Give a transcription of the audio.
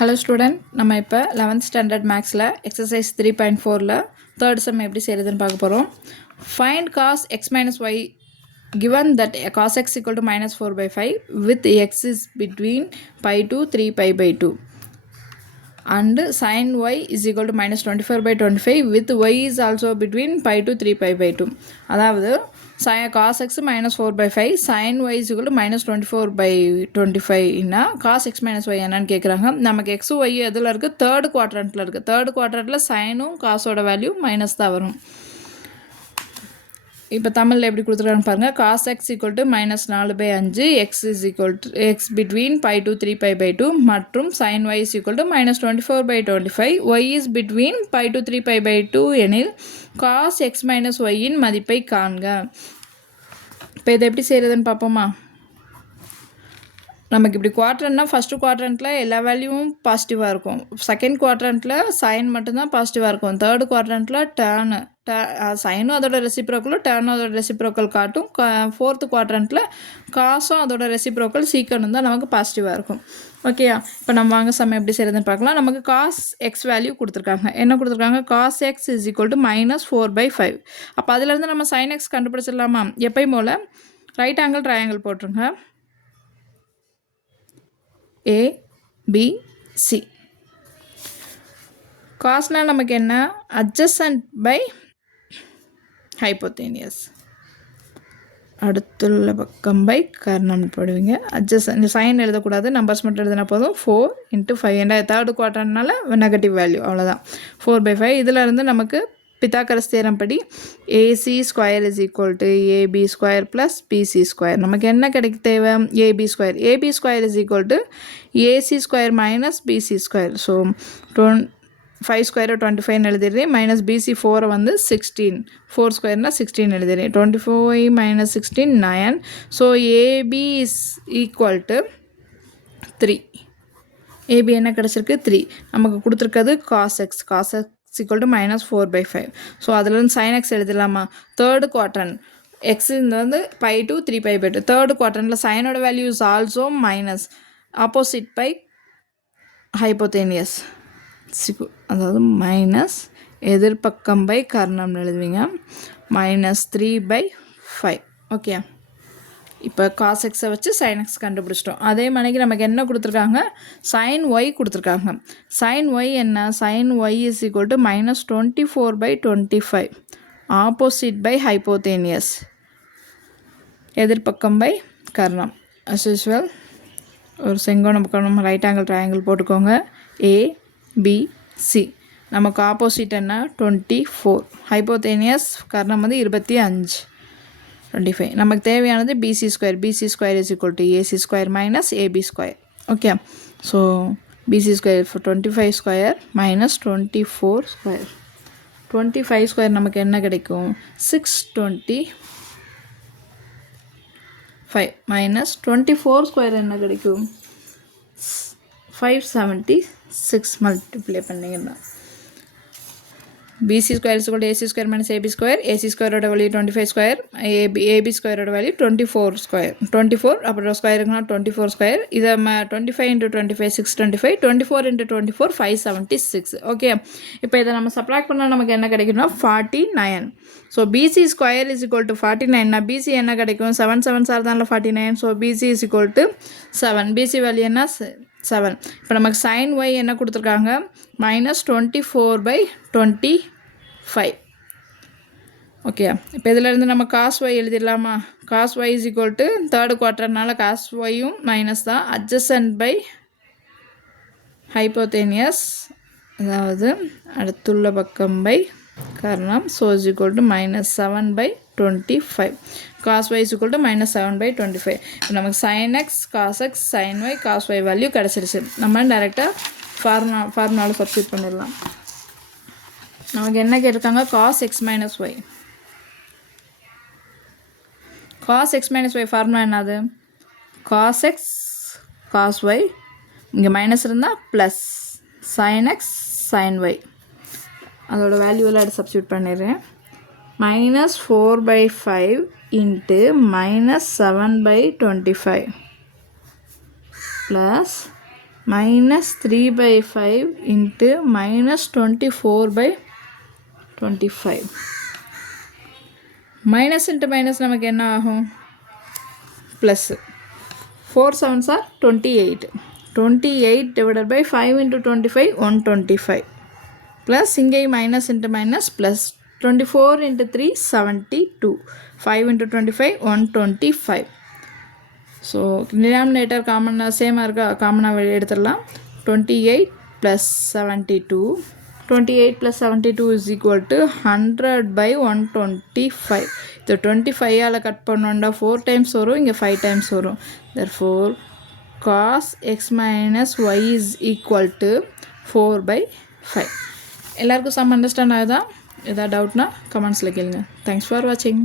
Hello student, நம்ம இப்போ 11th standard மேக்ஸில் எக்ஸசைஸ் 3.4ல் தேர்ட் செம் எப்படி செய்கிறதுன்னு பார்க்க போகிறோம். Find cos x minus y given that cos x equal to minus 4 by 5 with x is between pi to 3 pi by 2 and sin y is equal to minus 24 by 25 with y is also between pi to 3 pi by 2. அதாவது cos x minus 4 by 5 sin y is equal to minus 24 by 25 cos x minus y என்னன்னு கேட்குறாங்க. நமக்கு x y எதில் இருக்குது? Third குவாட்ரண்ட்டில் இருக்குது. Third குவாட்ரண்ட்டில் சைனும் காசோட வேல்யூ மைனஸ் தான் வரும். இப்போ தமிழில் எப்படி கொடுத்துருக்கான்னு பாருங்கள். Cos x equal to minus 4/5 x is equal to x between pi to 3 pi by 2 மற்றும் sine y is equal to minus 24 by 25 y is between pi to 3 pi by 2 எனில் cos x minus ஒய்யின் மதிப்பை காண்க. இப்போ இதை எப்படி செய்கிறதுன்னு பார்ப்போமா? நமக்கு இப்படி குவாட்ரண்ட்னா ஃபஸ்ட்டு குவாட்ரண்ட்டில் எல்லா வேல்யூவும் பாசிட்டிவாக இருக்கும். செகண்ட் குவாட்ரண்ட்டில் சைன் மட்டும்தான் பாசிட்டிவாக இருக்கும். தேர்டு குவாட்ரண்ட்டில் சைனும் அதோட ரெசிப்ரோக்கலும் டேர்னும் அதோட ரெசிப்ரோக்கல் காட்டும். ஃபோர்த்து குவாட்ரண்ட்டில் காசும் அதோட ரெசிப்ரோக்கல் சீக்கனும் தான் நமக்கு பாசிட்டிவாக இருக்கும். ஓகேயா? இப்போ நம்ம வாங்க சமயம் எப்படி செய்கிறதுன்னு பார்க்கலாம். நமக்கு காஸ் எக்ஸ் வேல்யூ கொடுத்துருக்காங்க. என்ன கொடுத்துருக்காங்க? Cos x is equal to minus 4/5. அப்போ அதிலேருந்து நம்ம சைன் எக்ஸ் கண்டுபிடிச்சிடலாமா? எப்பயும் போல் ரைட் ஆங்கிள் ட்ரையாங்கிள் போட்டுருங்க. ABC. காஸ்னால் நமக்கு என்ன? adjacent by hypotenuse. அடுத்துள்ள பக்கம் பை கர்ணம் போடுவீங்க. adjacent சைன் எழுதக்கூடாது, நம்பர்ஸ் மட்டும் எழுதினா போதும். 4 × 5 தேர்டு குவார்ட்டர்னால நெகட்டிவ் வேல்யூ, அவ்வளோதான். 4/5. இதில் இருந்து நமக்கு பித்தாகரஸ் தியரம் படி AC square is equal to AB square plus BC square. நமக்கு என்ன கிடைக்க தேவை? AB square. AB square is equal to AC square minus BC square. So 5 ஸ்கொயரை 25 எழுதிடுறேன். மைனஸ் பிசி 4 வந்து 16. 4 ஸ்கொயர்னால் 16 எழுதிடுறேன். 25 minus 16 9. So AB is equal to 3. AB என்ன கிடச்சிருக்கு? 3. நமக்கு கொடுத்துருக்கிறது cos x. Cos x equal to minus 4/5. So அதில் sin x எழுதிடலாமா? தேர்டு குவாட்ரண்ட் எக்ஸ் இந்த வந்து pi to 3 pi by 2. Third குவாட்ரண்டில் சைனோட value is also minus opposite by hypotenuse, அதாவது மைனஸ் எதிர்பக்கம் பை கர்ணம்னு எழுதுவீங்க. minus 3/5. ஓகே, இப்போ காஸ் எக்ஸை வச்சு சைன் எக்ஸ் கண்டுபிடிச்சிட்டோம். அதே மாதிரிக்கு நமக்கு என்ன கொடுத்துருக்காங்க? சைன் ஒய் கொடுத்துருக்காங்க. சைன் ஒய் என்ன? Sine y is equal to minus 24/25 opposite by hypotenuse, எதிர்பக்கம் பை கர்ணம். அஸ் யூஸ்வல் ஒரு செங்கோண பக்கம் ரைட் ஆங்கிள் ட்ரையாங்கிள் போட்டுக்கோங்க. ஏபிசி. நமக்கு ஆப்போசிட் என்ன? 24. ஹைப்போதேனியஸ் கர்ணம் வந்து 25. 25. நமக்கு தேவையானது BC square. BC square is equal to AC square minus AB square. Okay, so BC square 25 square minus 24 square. 25 square நமக்கு என்ன கிடைக்கும்? 625 மைனஸ் 24 ஸ்கொயர் என்ன கிடைக்கும்? 576 மல்டிப்ளை பண்ணிங்கன்னா BC square is equal to AC square minus AB square. AC square ஓட value 25 square. AB ஸ்கொயரோட value 24 square. 24 அப்புறம் ஸ்கொயருக்குனா 24 square. இதை 25 × 25 625. 24 × 24 576. ஓகே, இப்போ இதை நம்ம சப்ராக்ட் பண்ணால் நமக்கு என்ன கிடைக்கும்னா 49. So BC square is equal to 49. BC என்ன கிடைக்கும்? 7 7 சார் தானே 49. So BC is equal to 7. BC value என்ன? 7. இப்போ நமக்கு சைன் ஒய் என்ன கொடுத்துருக்காங்க? minus 24/25. ஓகே, இப்போ இதிலேருந்து நம்ம காஸ் ஒய் எழுதிடலாமா? Cos y is equal to third குவார்ட்டர்னால காஸ் ஒய்யும் மைனஸ் தான். அட்ஜசன்ட் பை ஹைப்போதேனியஸ், அதாவது அடுத்துள்ள பக்கம் பை கர்ணம். So is equal to minus 7/25. Cos y is equal to minus 7/25. இப்போ நமக்கு sine x, cos x, sine y, cos y value கிடச்சிருச்சு. நம்ம டேரெக்டாக ஃபார்முலாவில் சப்ஸ்டியூட் பண்ணிடலாம். நமக்கு என்ன கேட்டிருக்காங்க? Cos x minus y. Cos x minus y formula என்னது? காஸ் எக்ஸ் காஸ் ஒய், இங்கே மைனஸ் இருந்தால் plus sine x sine y. அதோட வேல்யூவில் எடுத்து சப்ஸ்டியூட் பண்ணிடுறேன். minus 4/5 into minus 7/25 plus minus 3 by 5 into minus 24 by 25. Minus into minus நமக்கு என்ன ஆகும்? Plus. 4 7s are 28. 28 divided by 5 into 25, 125. Plus இங்கே minus into minus plus 24 into 3, 72. 5 into 25, 125. So denominator common same இருக்கா, காமனாக எடுத்துடலாம். 28 plus 72. 28 plus 72 is equal to 100 by 125. So 25 all cut பண்ணோண்டா 4 times வரும், இங்கே 5 times வரும். Therefore cos x minus y is equal to 4 by 5. எல்லாருக்கும் some understand ஆகுதா? எதாவது டவுட்னா கமெண்ட்ஸில் கேளுங்க. தேங்க்ஸ் ஃபார் வாட்சிங்.